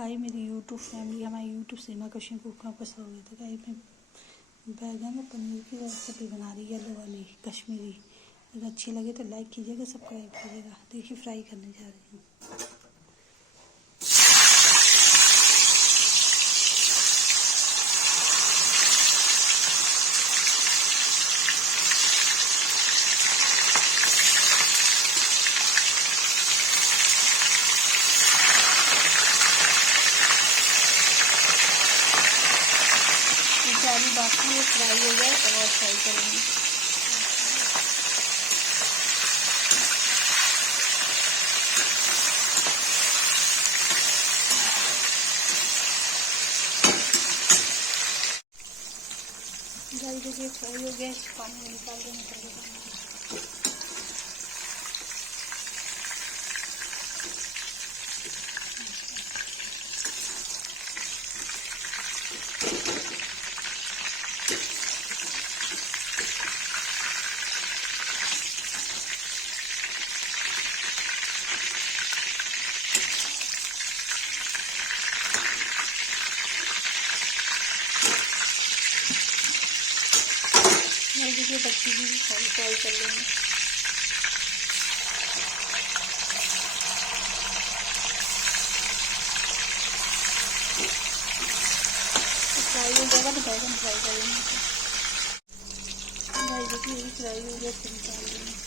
हाय मेरी YouTube family, हमारी YouTube सीमा Cushing cook आपका स्वागत है। गाइस मैं बैगन और पनीर की रेसिपी बना रही है, येलो वाली कश्मीरी। अगर अच्छी लगे तो लाइक कीजिएगा, सब्सक्राइब कीजिएगा। देखिए फ्राई करने जा रही हूँ। आलू बाकी है, फ्राई हो जाए तो और फ्राई करेंगे। गाइस देखिए फ्राई हो गया, पानी निकाल देंगे ठंडे पानी। देखिए बच्ची भी फ्राई कर लेंगे। फ्राई हो जाएगा तो बैगन फ्राई करेंगे। देखिए फ्राई हो गया, फिर निकाल देंगे।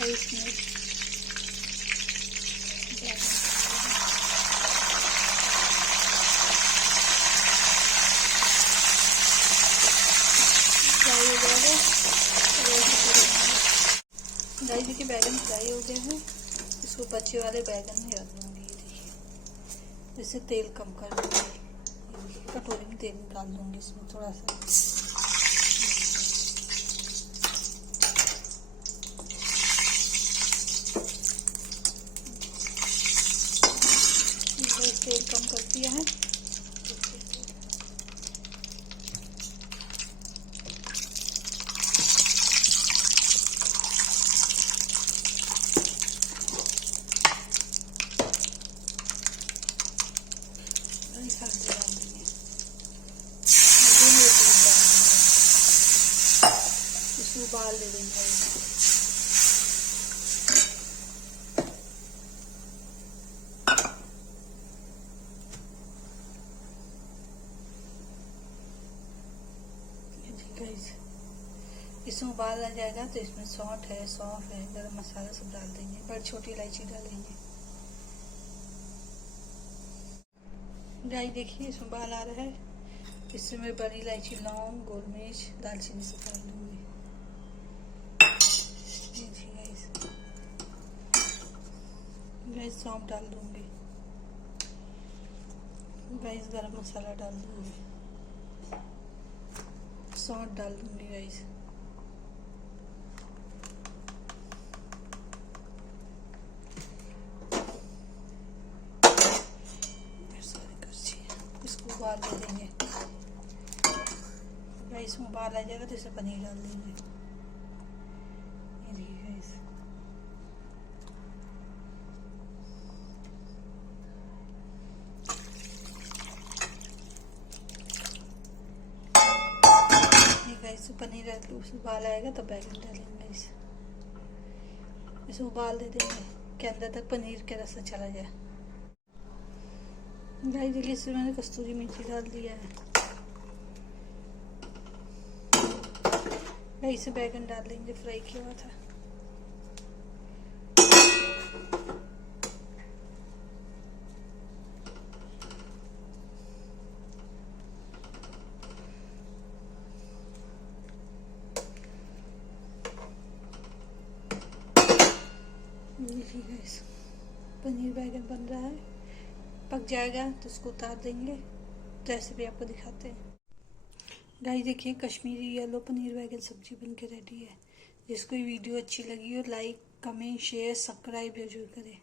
और इसमें फ्राई हो जाएगा। गाइस देखिए बैगन फ्राई हो गया है। इसको बच्चे वाले बैगन में रख दूंगी। ये देखिए इससे तेल कम कर दूंगी। कटोरी में तेल निकाल दूंगी इसमें थोड़ा सा। तेल कम कर दिया है। हल्दी डाल देंगे, इसको उबाल दे देंगे। इसमें उबाल आ जाएगा तो इसमें सौंठ है, सौंफ है, गरम मसाला सब डाल देंगे। बड़ी छोटी इलायची डालेंगे। गाइस देखिए इसमें उबाल आ रहा है। इसमें बड़ी इलायची, लौंग, गोल मिर्च, दालचीनी सब डाल दूंगी। गाइस सौंफ डाल दूंगी। गाइस गरम मसाला डाल दूंगी। सौंठ डाल दूंगी। गाइस इसको उबाल दे देंगे। गाइस में उबाल आ जाएगा तो इसे पनीर डाल देंगे। ये देखिए गाइस गाइस पनीर उबाल आएगा तो बैगन डालेंगे। इसे उबाल दे देंगे कि अंदर तक पनीर का रसा चला जाए। गाइस देखिए इसमें मैंने कस्तूरी मेथी डाल दिया है। गाइस इसे बैगन डाल देंगे फ्राई किया हुआ था। देखिए गाइस पनीर बैगन बन रहा है। पक जाएगा तो इसको उतार देंगे। रेसिपी आपको दिखाते हैं। गाइस देखिए कश्मीरी येलो पनीर बैगन सब्जी बनके रेडी है। जिसको वीडियो अच्छी लगी हो लाइक, कमेंट, शेयर, सब्सक्राइब जरूर करें।